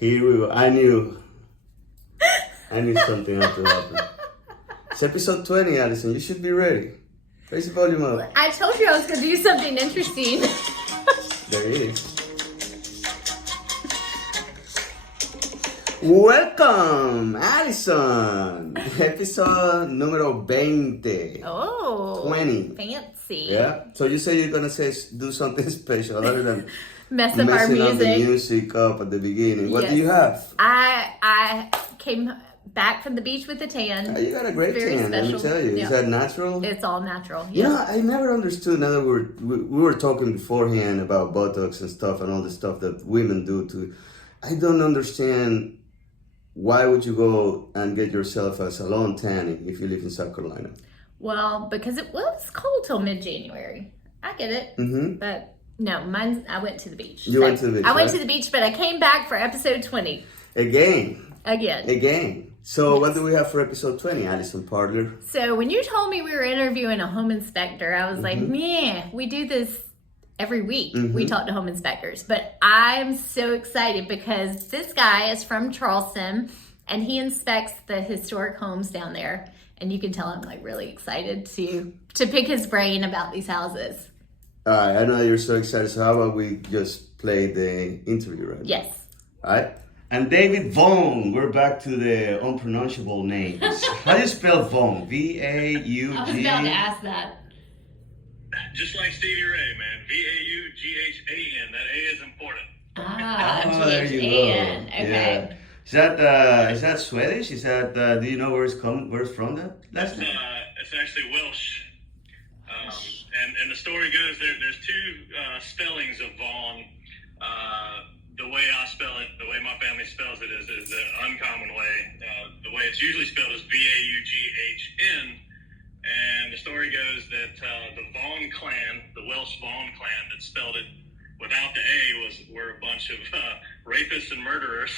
Here we go. I knew something had to happen. It's episode 20, Allison. You should be ready. Raise the volume up. I told you I was going to do something interesting. There it is. Welcome, Allison. Episode número 20. Oh. 20. Fancy. Yeah. So you say you're going to do something special other than mess up our messing up the music. music up at the beginning. What Yes. do you have? I came back from the beach with a tan. You got a great Very tan, let me special. tell you. Yeah. Is that natural? It's all natural. You Yes. know, I never understood. Now that we were talking beforehand about Botox and stuff and all the stuff that women do to. I don't understand why would you go and get yourself a salon tanning if you live in South Carolina? Well, because it was cold till mid-January. I get it. Mm-hmm. But no, I went to the beach. You went to the beach, I went right? to the beach, but I came back for episode 20. Again. So Yes. what do we have for episode 20, Allison Parler? So when you told me we were interviewing a home inspector, I was like, man, we do this every week. We talk to home inspectors. But I'm so excited because this guy is from Charleston and he inspects the historic homes down there. And you can tell I'm like really excited to pick his brain about these houses. All right, I know you're so excited. So how about we just play the interview, right? Yes. All right. And David Vaughn, we're back to the unpronounceable names. How do you spell Vaughn? V-A-U-G? I was about to ask that. Just like Stevie Ray, man. V-A-U-G-H-A-N. That A is important. There you go. G-H-A-N. Okay. Yeah. Is that Swedish? Is that do you know where it's from? That last name? It's actually Welsh. And the story goes there's two spellings of Vaughn. The way I spell it, the way my family spells it is the uncommon way. The way it's usually spelled is V-A-U-G-H-N. And the story goes that the Vaughn clan, the Welsh Vaughn clan that spelled it without the A were a bunch of rapists and murderers.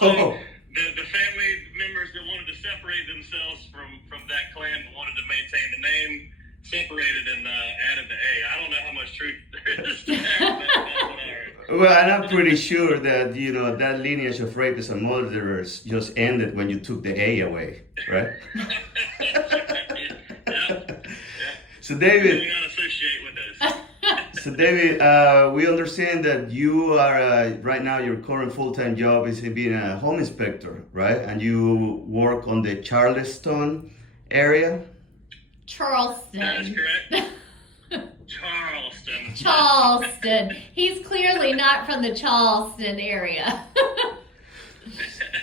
So the family members that wanted to separate themselves from that clan wanted to maintain the name, separated and added the A. I don't know how much truth there is to that, but that's what I heard. Well, and I'm pretty sure that that lineage of rapists and murderers just ended when you took the A away, right? Yeah. So David. Do not associate with those. So David, we understand that you are right now your current full-time job is being a home inspector, right? And you work on the Charleston area. Charleston. That is correct. Charleston. Charleston. He's clearly not from the Charleston area.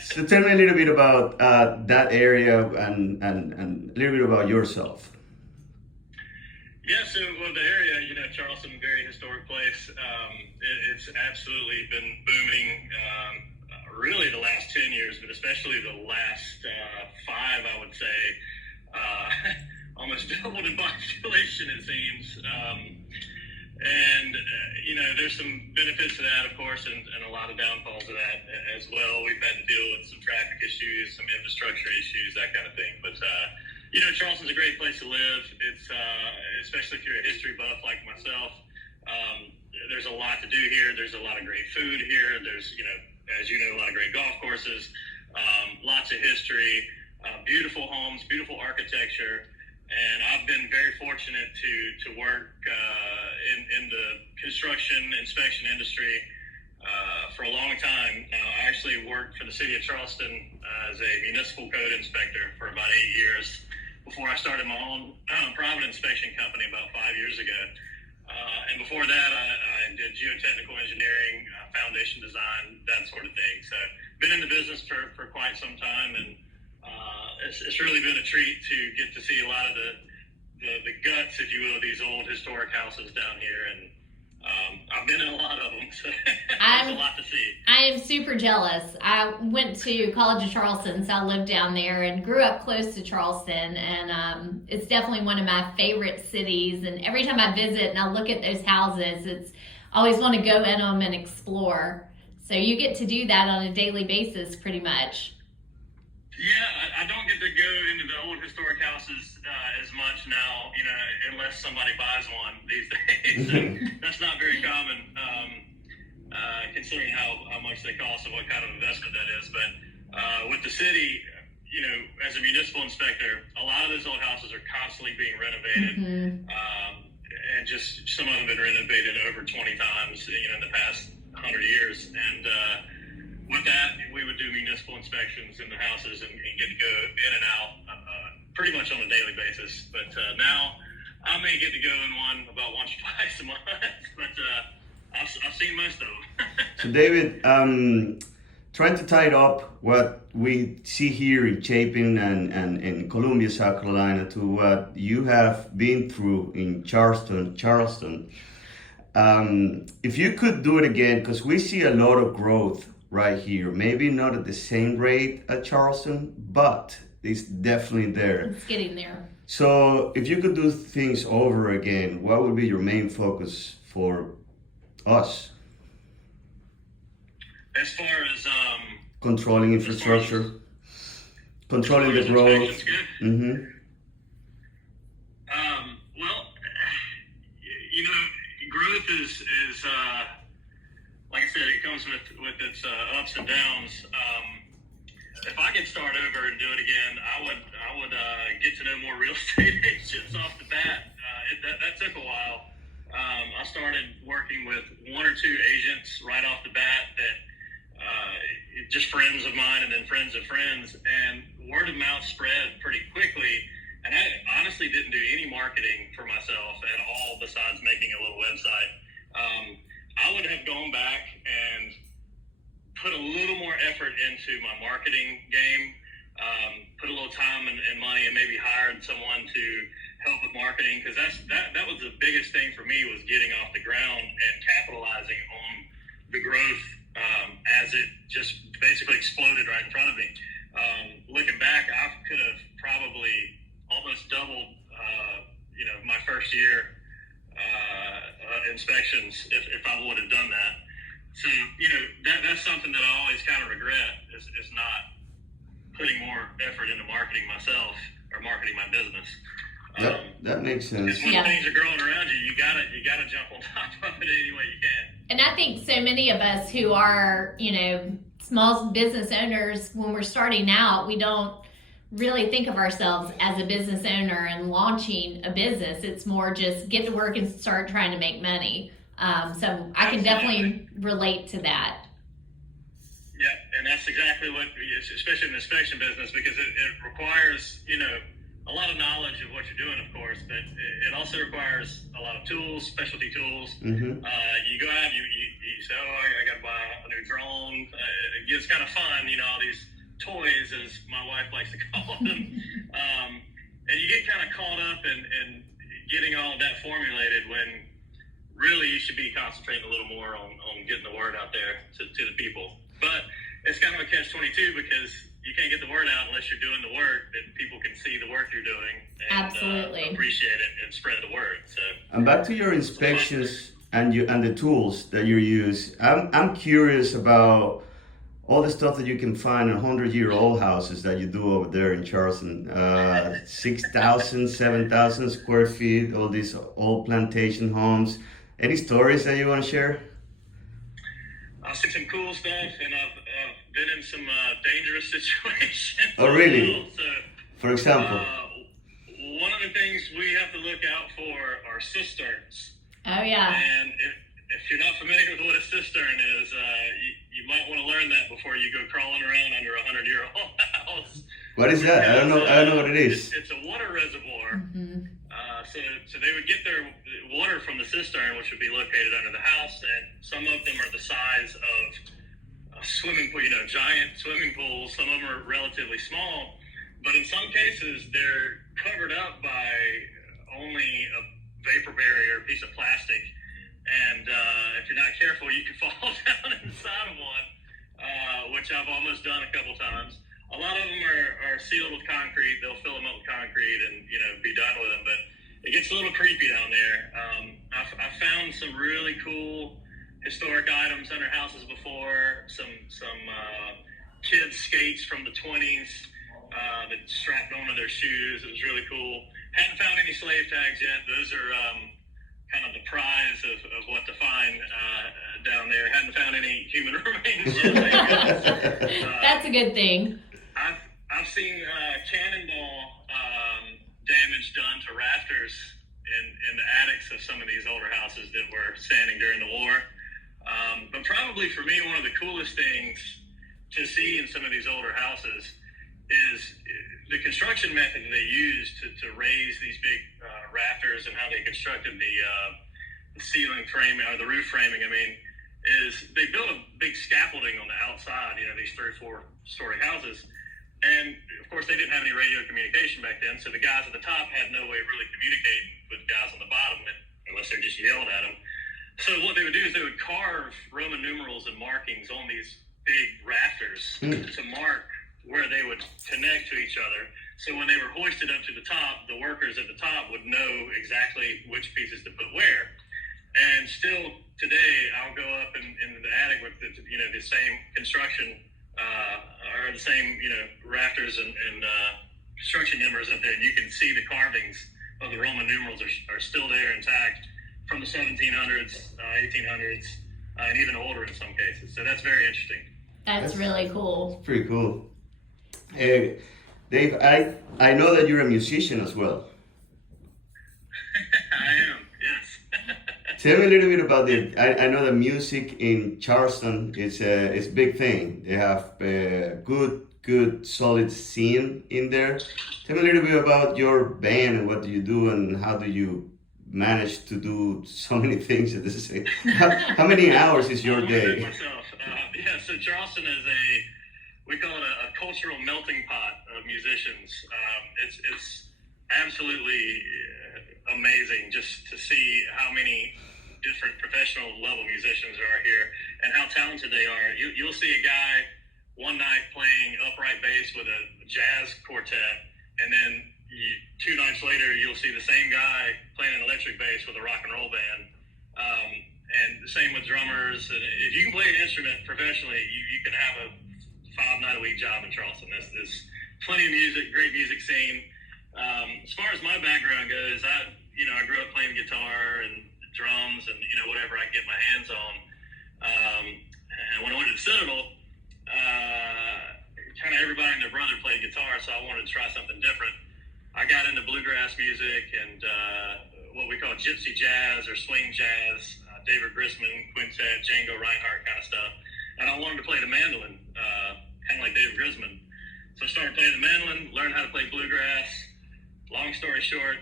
So tell me a little bit about that area and a little bit about yourself. Yeah, so the area, Charleston, very historic place. It's absolutely been booming really the last 10 years, but especially the last 5, I would say. Almost doubled in population, it seems. There's some benefits to that, of course, and a lot of downfalls to that as well. We've had to deal with some traffic issues, some infrastructure issues, that kind of thing. But, Charleston's a great place to live. It's, especially if you're a history buff like myself, there's a lot to do here. There's a lot of great food here. There's, as you know, a lot of great golf courses, lots of history, beautiful homes, beautiful architecture. And I've been very fortunate to work in the construction inspection industry for a long time. Now, I actually worked for the city of Charleston as a municipal code inspector for about 8 years before I started my own private inspection company about 5 years ago. And before that, I did geotechnical engineering, foundation design, that sort of thing. So been in the business for quite some time, and it's really been a treat to get to see a lot of the guts, if you will, of these old historic houses down here. And I've been in a lot of them, so there's a lot to see. I am super jealous. I went to College of Charleston, so I lived down there and grew up close to Charleston. And it's definitely one of my favorite cities. And every time I visit and I look at those houses, I always want to go in them and explore. So you get to do that on a daily basis, pretty much. Yeah, I don't get to go into the old historic houses as much now, unless somebody buys one these days. So that's not very common. considering how much they cost and what kind of investment that is. But with the city, you know, as a municipal inspector, a lot of those old houses are constantly being renovated. And just some of them have been renovated over 20 times, you know, in the past 100 years. And with that, we would do municipal inspections in the houses and get to go in and out pretty much on a daily basis. But now I may get to go in one about once or twice a month, but I've seen most of them. So David, trying to tie it up what we see here in Chapin and in Columbia, South Carolina, to what you have been through in Charleston. If you could do it again, because we see a lot of growth right here, maybe not at the same rate at Charleston, but it's definitely there. It's getting there. So if you could do things over again, what would be your main focus for us? As far as controlling infrastructure, controlling the growth. Mm-hmm. Well, you know, growth is like I said, it comes with its ups and downs. If I could start over and do it again, I would get to know more real estate agents off the bat. That took a while. I started working with one or two agents right off the bat that just friends of mine, and then friends of friends, and word of mouth spread pretty quickly. And I honestly didn't do any marketing for myself at all besides making a little website. I would have gone back and put a little more effort into my marketing game, put a little time and money, and maybe hired someone to help with marketing, because that was the biggest thing for me, was getting off the ground and capitalizing on the growth as it just basically exploded right in front of me. Looking back, I could have probably almost doubled, you know, my first year inspections if I would have done that. So, you know, that's something that I always kind of regret is not putting more effort into marketing myself or marketing my business. That makes sense. Because when things are growing around you, you gotta jump on top of it any way you can. And I think so many of us who are, you know, small business owners, when we're starting out, we don't really think of ourselves as a business owner and launching a business. It's more just get to work and start trying to make money. So I can definitely relate to that. Yeah, and that's exactly what, especially in the inspection business, because it requires, you know, a lot of knowledge of what you're doing, of course, but it also requires a lot of tools, specialty tools. Mm-hmm. You go out, you say, oh, I got to buy a new drone. It gets kind of fun, you know, all these toys, as my wife likes to call them. And you get kind of caught up in getting all of that formulated when really you should be concentrating a little more on getting the word out there to the people. But it's kind of a catch-22, because you can't get the word out unless you're doing the work, that people can see the work you're doing and absolutely appreciate it and spread the word. So, and back to your inspections and the tools that you use. I'm curious about all the stuff that you can find in 100-year-old houses that you do over there in Charleston. 6,000, 7,000 square feet, all these old plantation homes. Any stories that you want to share? I've seen some cool stuff, and I've been in some dangerous situations. Oh, really? Well. So, for example? One of the things we have to look out for are cisterns. Oh, yeah. And if you're not familiar with what a cistern is, you might want to learn that before you go crawling around under a 100-year-old house. What is that? I don't know what it is. It's a water reservoir. Mm-hmm. So they would get their water from the cistern, which would be located under the house, and some of them are the size of a swimming pool, you know, giant swimming pools. Some of them are relatively small, but in some cases they're covered up by only a vapor barrier, a piece of plastic, and if you're not careful, you can fall down inside of one, which I've almost done a couple times. A lot of them are sealed with concrete. They'll fill them up with concrete and, you know, be done with them, but it gets a little creepy down there. I found some really cool historic items under houses before. Some kids' skates from the 20s that strapped onto their shoes. It was really cool. Hadn't found any slave tags yet. Those are kind of the prize of what to find down there. Hadn't found any human remains yet. Thank goodness. That's a good thing. I've seen cannonball damage done to rafters in the attics of some of these older houses that were standing during the war. But probably for me, one of the coolest things to see in some of these older houses is the construction method they used to raise these big rafters, and how they constructed the ceiling framing or the roof framing. I mean, is they built a big scaffolding on the outside, these 3 or 4 story houses. And of course, they didn't have any radio communication back then, so the guys at the top had no way of really communicating with guys on the bottom unless they just yelled at them. So what they would do is they would carve Roman numerals and markings on these big rafters to mark where they would connect to each other. So when they were hoisted up to the top, the workers at the top would know exactly which pieces to put where. And still today, I'll go up in the attic with the same construction or the same rafters and construction numbers up there, and you can see the carvings of the Roman numerals are still there intact from the 1700s, 1800s, and even older in some cases. So that's very interesting. That's really cool. Pretty cool. Hey, Dave, I know that you're a musician as well. I am, yes. Tell me a little bit about I know that music in Charleston is a big thing. They have a good, solid scene in there. Tell me a little bit about your band and what do you do and how do you manage to do so many things at the same time? How many hours is your day? So Charleston is we call it a cultural melting pot of musicians. It's absolutely amazing just to see how many different professional level musicians are here and how talented they are. You'll see a guy one night playing upright bass with a jazz quartet, and then 2 nights later you'll see the same guy playing an electric bass with a rock and roll band. And the same with drummers. And if you can play an instrument professionally, you can have a 5-night-a-week job in Charleston. There's plenty of music, great music scene. As far as my background goes, I grew up playing guitar and drums and whatever I can get my hands on. And when I went to the Citadel, kind of everybody and their brother played guitar, so I wanted to try something different. I got into bluegrass music and what we call gypsy jazz or swing jazz, David Grisman, quintet, Django Reinhardt kind of stuff. And I wanted to play the mandolin, kind of like David Grisman. So I started playing the mandolin, learned how to play bluegrass. Long story short,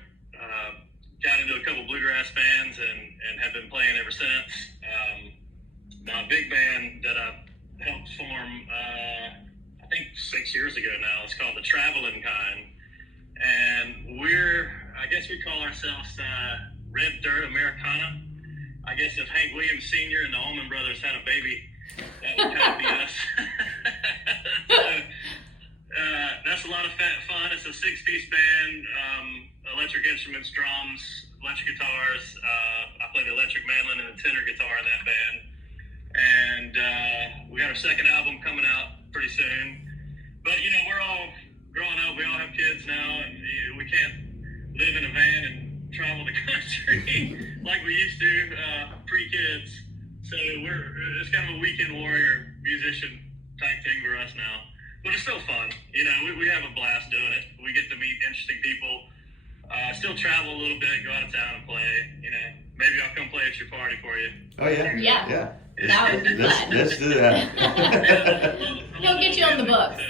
got into a couple bluegrass bands and have been playing ever since. My big band that I helped form, I think 6 years ago now, it's called the Traveling Kind. And I guess we call ourselves Red Dirt Americana. I guess if Hank Williams Sr. and the Allman Brothers had a baby, that would kind of be us. So, that's a lot of fun. It's a 6-piece band, electric instruments, drums, electric guitars. I play the electric mandolin and the tenor guitar in that band. And we got our second album coming out pretty soon. But, we're all growing up. We all have kids now, and we can't live in a van and travel the country like we used to pre-kids. So it's kind of a weekend warrior musician type thing for us now. But it's still fun. We have a blast doing it. We get to meet interesting people. Still travel a little bit, go out of town and play. Maybe I'll come play at your party for you. Oh, yeah. Yeah. That would be fun. Let's do that. He'll get you on the books.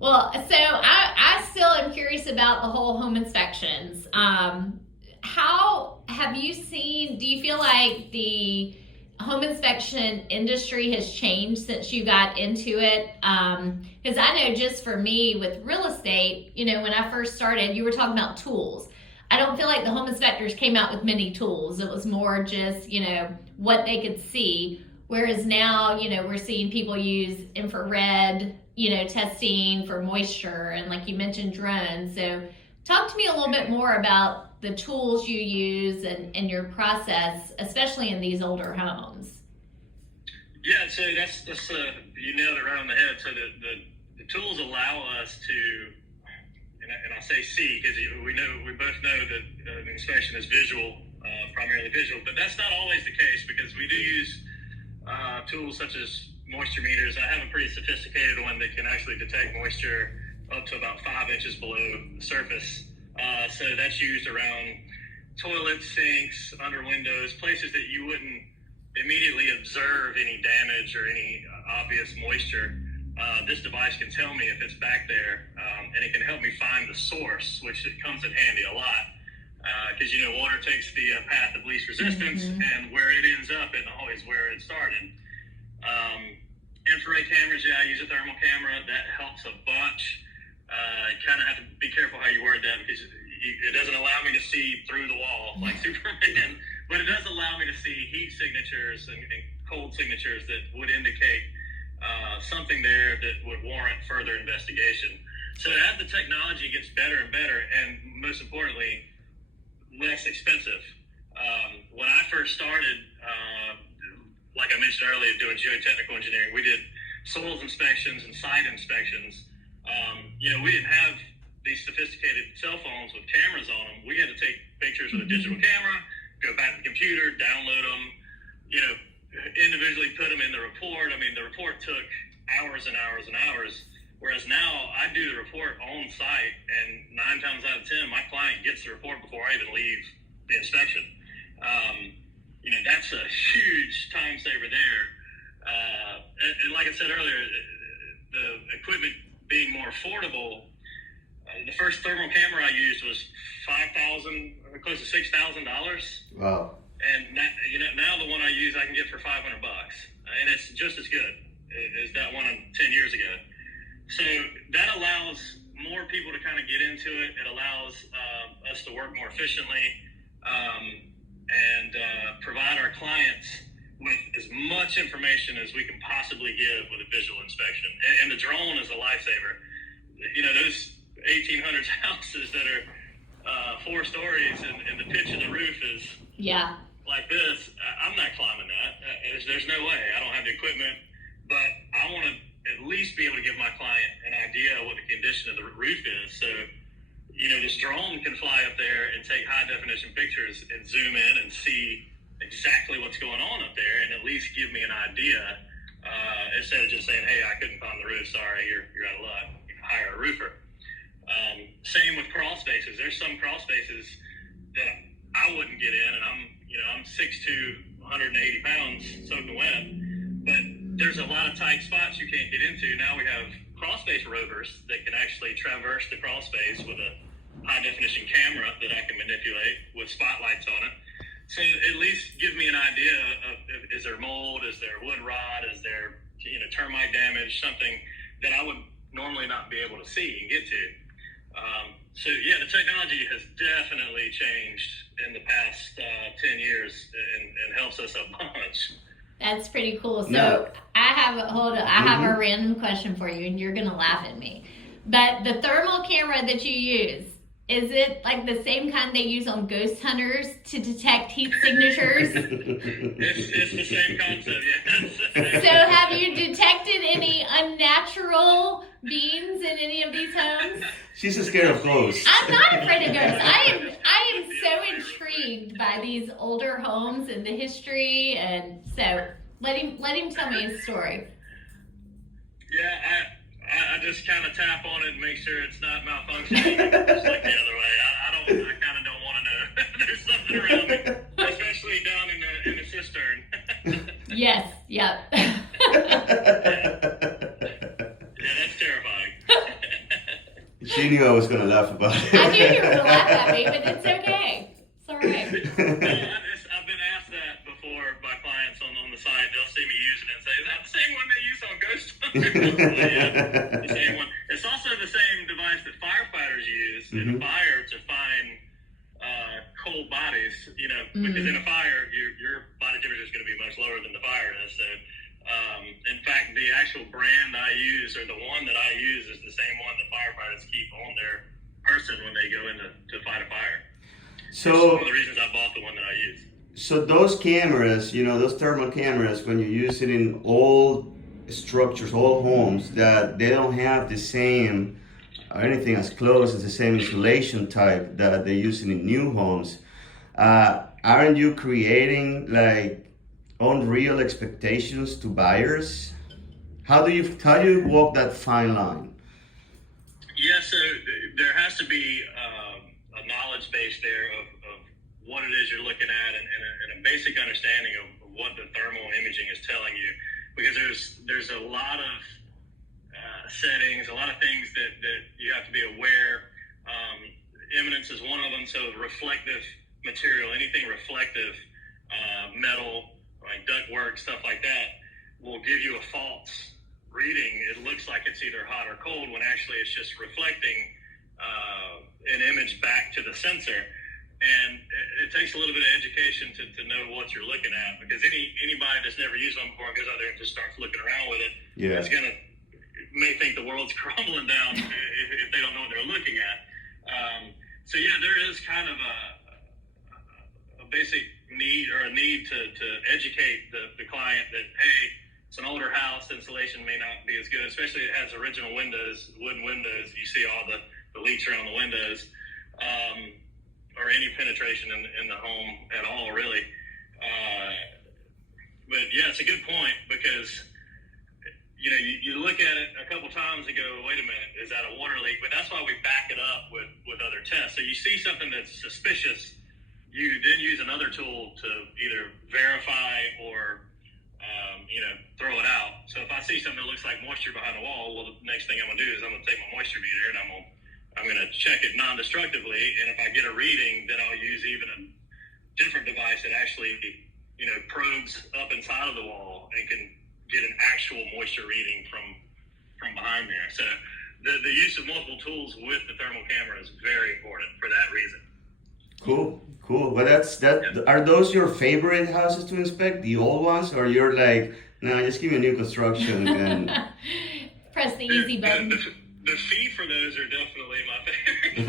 Well, so I still am curious about the whole home inspections. How have you seen, do you feel like the home inspection industry has changed since you got into it? Because I know just for me with real estate, when I first started, you were talking about tools. I don't feel like the home inspectors came out with many tools. It was more just, what they could see. Whereas now, we're seeing people use infrared, testing for moisture and like you mentioned drones. So talk to me a little bit more about the tools you use and your process, especially in these older homes. Yeah, so that's you nailed it right on the head. So the tools allow us to, and I say see because we both know that the inspection is visual primarily visual, but that's not always the case because we do use tools such as moisture meters. I have a pretty sophisticated one that can actually detect moisture up to about 5 inches below the surface. So that's used around toilets, sinks, under windows, places that you wouldn't immediately observe any damage or any obvious moisture. This device can tell me if it's back there, and it can help me find the source, which comes in handy a lot. Because water takes the path of least resistance, and where it ends up isn't always where it started. Infrared cameras, I use a thermal camera. That helps a bunch. You kind of have to be careful how you word that because it doesn't allow me to see through the wall like Superman, but it does allow me to see heat signatures and cold signatures that would indicate something there that would warrant further investigation. So as the technology gets better and better, and most importantly, less expensive. When I first started, like I mentioned earlier, doing geotechnical engineering, we did soils inspections and site inspections. We didn't have these sophisticated cell phones with cameras on them. We had to take pictures with a digital camera, go back to the computer, download them, individually put them in the report. I mean, the report took hours and hours and hours. Whereas now I do the report on site, and 9 times out of 10, my client gets the report before I even leave the inspection. That's a huge time saver there. And like I said earlier, the equipment being more affordable, the first thermal camera I used was $5,000, close to $6,000. Wow. And now the one I use I can get for $500, and it's just as good as that one 10 years ago. So that allows more people to kind of get into it. It allows us to work more efficiently and provide our clients with as much information as we can possibly give with a visual inspection. And the drone is a lifesaver. Those 1800s houses that are 4 stories and the pitch of the roof is like this. I'm not climbing that. There's no way. I don't have the equipment, but I want to at least be able to give my client an idea of what the condition of the roof is. So, this drone can fly up there and take high definition pictures and zoom in and see exactly what's going on up there and at least give me an idea instead of just saying, hey, I couldn't climb the roof. Sorry, you're out of luck. Hire a roofer. Same with crawl spaces. There's some crawl spaces that I wouldn't get in, and I'm 6'2", 180 pounds soaking wet, but there's a lot of tight spots you can't get into. Now we have crawl space rovers that can actually traverse the crawl space with a high definition camera that I can manipulate with spotlights on it. So at least give me an idea of is there mold, is there wood rot, is there termite damage, something that I would normally not be able to see and get to. The technology has definitely changed in the past 10 years and helps us a bunch. That's pretty cool. So I have a random question for you, and you're gonna laugh at me. But the thermal camera that you use, is it like the same kind they use on ghost hunters to detect heat signatures? It's the same concept, yes. So have you detected any unnatural beings in any of these homes? She's scared of ghosts. I'm not afraid of ghosts. I am so intrigued by these older homes and the history, and so let him tell me his story. Yeah, I just kind of tap on it and make sure it's not malfunctioning, just like the other way. I kind of don't want to know. There's something around me, especially down in the cistern. Yes. Yep. Yeah, that's terrifying. She knew I was going to laugh about it. I knew you were going to laugh at me, but it's okay. It's all right. I've been asked that before by clients on the site. They'll see me using it and say, is that the same one they use on Ghost Hunter? Yeah, the same one. It's also the same device that firefighters use in a fire to find cold bodies, because in a fire, your body temperature is going to be much lower than the fire is. So, in fact, the actual brand I use, or the one that I use, is the same one that firefighters keep on their person when they go in to fight a fire. So that's one of the reasons I bought the one that I use. So those cameras, those thermal cameras, when you use it in old structures, old homes, that they don't have the same, or anything as close as the same insulation type that they're using in new homes. aren't you creating like unreal expectations to buyers? How do you walk that fine line? Yeah, so there has to be a knowledge base there of what it is you're looking at, and a basic understanding of what the thermal imaging is telling you, because there's a lot of settings, a lot of things that you have to be aware. Eminence is one of them. So reflective material, anything reflective, metal, like ductwork, stuff like that, will give you a false reading. It looks like it's either hot or cold when actually it's just reflecting an image back to the sensor. And it takes a little bit of education to know what you're looking at, because anybody that's never used one before goes out there and just starts looking around with it, is gonna may think the world's crumbling down if they don't know what they're looking at. So yeah, there is kind of a basic need to educate the client that, hey, it's an older house, insulation may not be as good, especially it has original windows, wooden windows. You see all the leaks around the windows, or any penetration in the home at all, really. But yeah, it's a good point, because you look at it a couple times and go, wait a minute, is that a water leak? But that's why we back it up with other tests. So you see something that's suspicious, you then use another tool to either verify or throw it out. So if I see something that looks like moisture behind the wall, well, the next thing I'm gonna do is I'm gonna take my moisture meter and I'm gonna check it non-destructively. And if I get a reading, then I'll use even a different device that actually probes up inside of the wall and can get an actual moisture reading from behind there. So the use of multiple tools with the thermal camera is very important for that reason. Cool. Well, are those your favorite houses to inspect, the old ones, or you're like, no, just give me a new construction and press the easy button? The fee for those are definitely my favorite.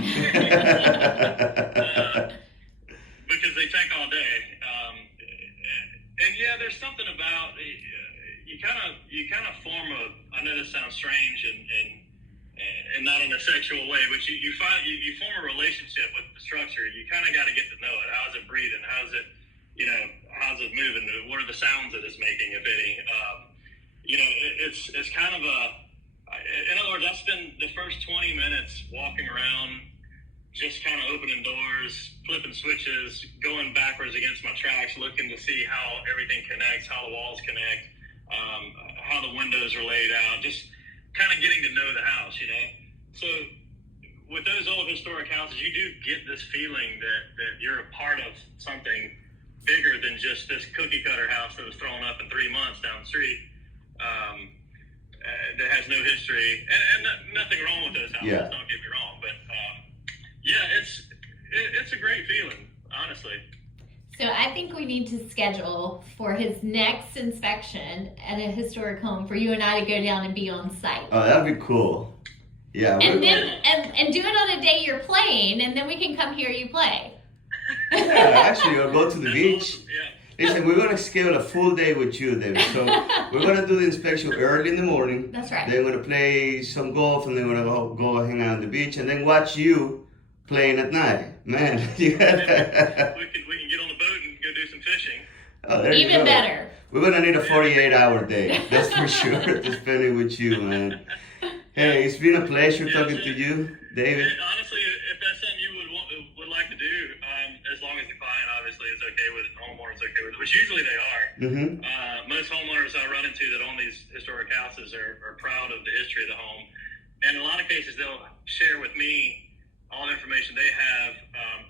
Because they take all day. And yeah, there's something about you kind of form I know this sounds strange and not in a sexual way, but you form a relationship with the structure. You kind of got to get to know it. How's it breathing? How's it moving? What are the sounds that it's making, if any? It's kind of in other words, I spend the first 20 minutes walking around, just kind of opening doors, flipping switches, going backwards against my tracks, looking to see how everything connects, how the walls connect, how the windows are laid out, just kind of getting to know the house, So with those old historic houses, you do get this feeling that you're a part of something bigger than just this cookie cutter house that was thrown up in 3 months down the street, that has no history, and nothing wrong with those houses, don't get me wrong, but it's a great feeling, honestly. So I think we need to schedule for his next inspection at a historic home for you and I to go down and be on site. Oh, that'd be cool. Yeah. And then and do it on a day you're playing, and then we can come hear you play. Yeah, actually, we'll go to the beach. Listen, we're gonna schedule a full day with you, David. So we're gonna do the inspection early in the morning. That's right. Then we're gonna play some golf, and then we're gonna go hang out on the beach, and then watch you playing at night. Man, we can get on the boat and go do some fishing. Oh, there Even you go. better. We're gonna need a 48-hour day. That's for sure. To spend it with you, man. Hey, it's been a pleasure talking to you, David. Honestly, if that's something you would like to do, as long as the client obviously is okay with it, the homeowner's okay with it, which usually they are. Mm-hmm. Most homeowners I run into that own these historic houses are proud of the history of the home. And in a lot of cases, they'll share with me all the information they have.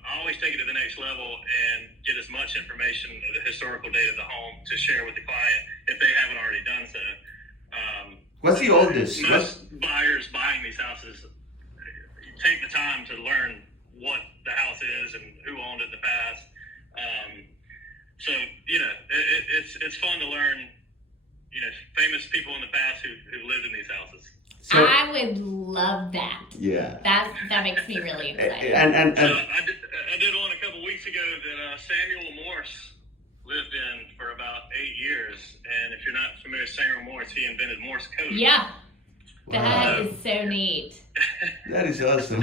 I always take it to the next level and get as much information of the historical data of the home to share with the client if they haven't already done so. What's the oldest? Most buyers buying these houses take the time to learn what the house is and who owned it in the past. So it's fun to learn, famous people in the past who lived in these houses. So, I would love that. Yeah. That makes me really excited. And so I did one a couple weeks ago that Samuel Morse lived in for about 8 years. And if you're not familiar with Samuel Morse, he invented Morse code. Yeah. Wow. That is so neat. That is awesome.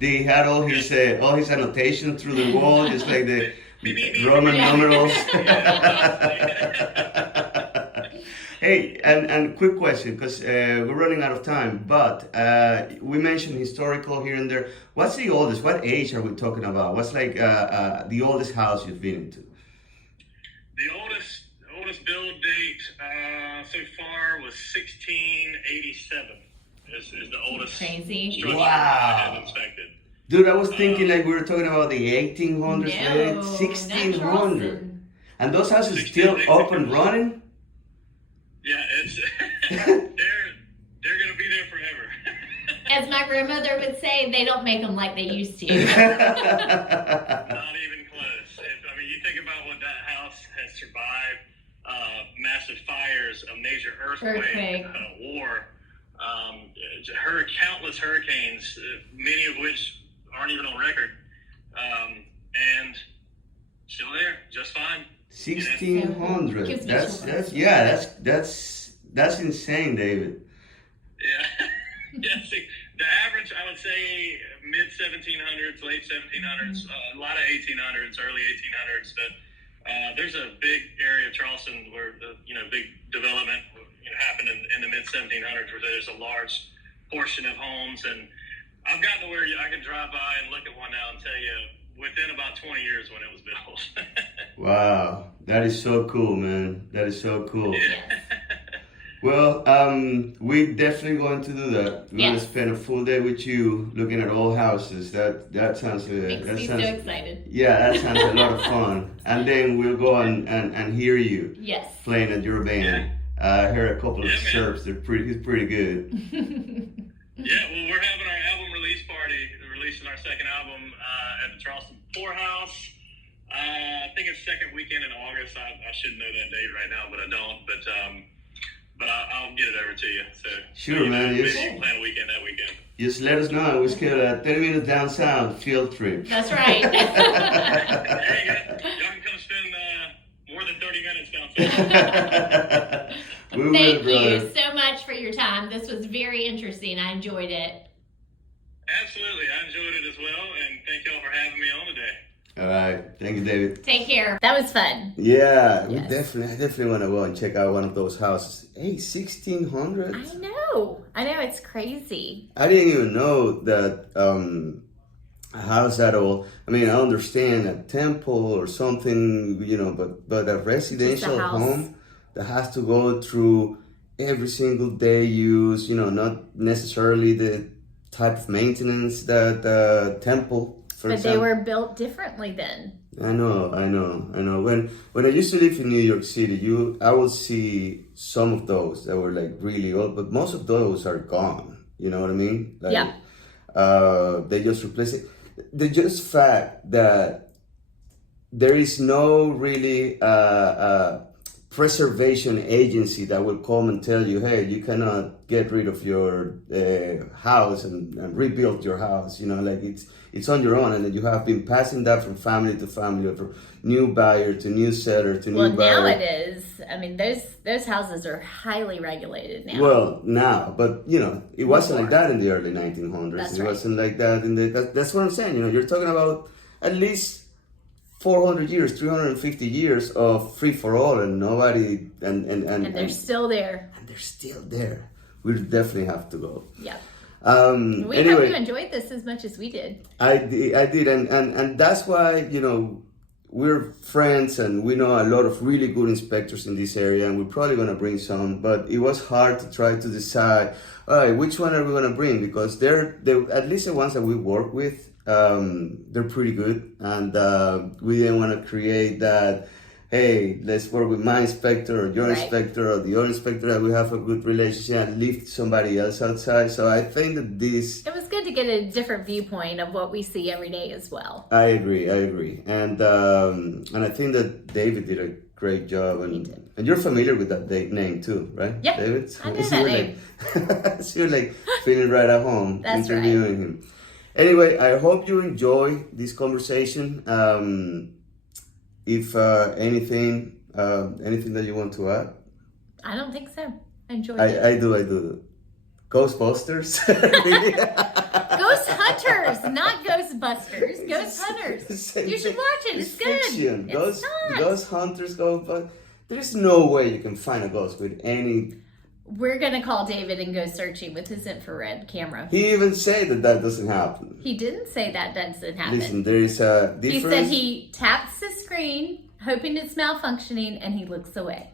He had all his annotation through the wall, just like the beep, beep, beep. Roman numerals. Yeah. Hey, and quick question, because we're running out of time, but we mentioned historical here and there. What's the oldest? What age are we talking about? What's like the oldest house you've been into? The oldest build date so far was 1687. Is the oldest Crazy. structure Wow. I have inspected. Dude, I was thinking like we were talking about the 1800s, No, man. not 1600. Charleston. And those houses 16, still they- up and running? Yeah, it's they're gonna be there forever. As my grandmother would say, they don't make them like they used to. Not even close. I mean, you think about what that house has survived: massive fires, a major earthquake. War, countless hurricanes, many of which aren't even on record, and still there, just fine. 1600. Gives me That's insane, David. Yeah. Yeah, see, the average, I would say, mid 1700s, late 1700s, a lot of 1800s, early 1800s. But there's a big area of Charleston where the big development happened in the mid 1700s, where there's a large portion of homes, and I've gotten to where I can drive by and look at one now and tell you within about 20 years when it was built. Wow, that is so cool, man. That is so cool. Yeah. Well, we're definitely going to do that. We're going to spend a full day with you looking at old houses. That sounds Makes me so excited. Yeah, that sounds a lot of fun. And then we'll go and hear you Yes. playing at your band. I heard a couple of chirps. He's pretty good. Yeah, well, we're having our album release party, releasing our second album at the Charleston Poorhouse. I think it's second weekend in August. I should know that date right now, but I don't. But I'll get it over to you. So Sure, man. Maybe you can plan a weekend that weekend. Just let us know. We'll schedule a 30 minutes down south field trip. That's right. There you go. Y'all can come spend more than 30 minutes down south. Thank you so much for your time. This was very interesting. I enjoyed it. Absolutely. I enjoyed it as well, and thank y'all for having me on today. All right. Thank you, David. Take care. That was fun. Yeah, Yes. I definitely want to go and check out one of those houses. Hey, 1600? I know. It's crazy. I didn't even know that a house that old. I mean, I understand a temple or something, but a residential home that has to go through every single day use, not necessarily the type of maintenance that temple. But they were built differently then. I know. When I used to live in New York City, I would see some of those that were like really old, but most of those are gone. You know what I mean? Like, yeah. They just replace it. The just fact that there is no really preservation agency that will come and tell you, hey, you cannot get rid of your house and rebuild your house. It's on your own, and then you have been passing that from family to family, or from new buyer to new seller to new buyer. Well, now it is. I mean, those houses are highly regulated now. Well, now, but it wasn't like that in the early 1900s. That's It right. wasn't like that that's what I'm saying. You're talking about at least 400 years, 350 years of free for all, and nobody and they're still there. And they're still there. We definitely have to go. Yeah. We Anyway, hope you enjoyed this as much as we did. I did, and that's why we're friends, and we know a lot of really good inspectors in this area, and we're probably gonna bring some. But it was hard to try to decide, all right, which one are we gonna bring, because they're at least the ones that we work with. They're pretty good, and we didn't want to create that, hey, let's work with my inspector or your inspector or the other inspector that we have a good relationship, and leave somebody else outside. So I think that it was good to get a different viewpoint of what we see every day as well. I agree, and I think that David did a great job, and you're familiar with that name too, right? Yeah, David? I know that name. So you're like feeling right at home. That's interviewing him. Anyway, I hope you enjoy this conversation. If anything that you want to add? I don't think so. I enjoyed I it. I do. Ghostbusters. Ghost hunters, not ghost Ghostbusters, Ghost Hunters. You should watch it. It's good. Fiction. It's not. Ghost hunters go, but there's no way you can find a ghost with any. We're gonna call David and go searching with his infrared camera. He even said that doesn't happen. He didn't say that doesn't happen. Listen, there is a difference. He said he taps the screen, hoping it's malfunctioning, and he looks away.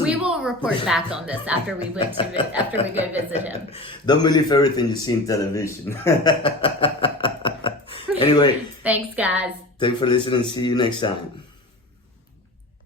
We will report back on this after we go visit him. Don't believe everything you see in television. Anyway, thanks, guys. Thanks for listening. See you next time.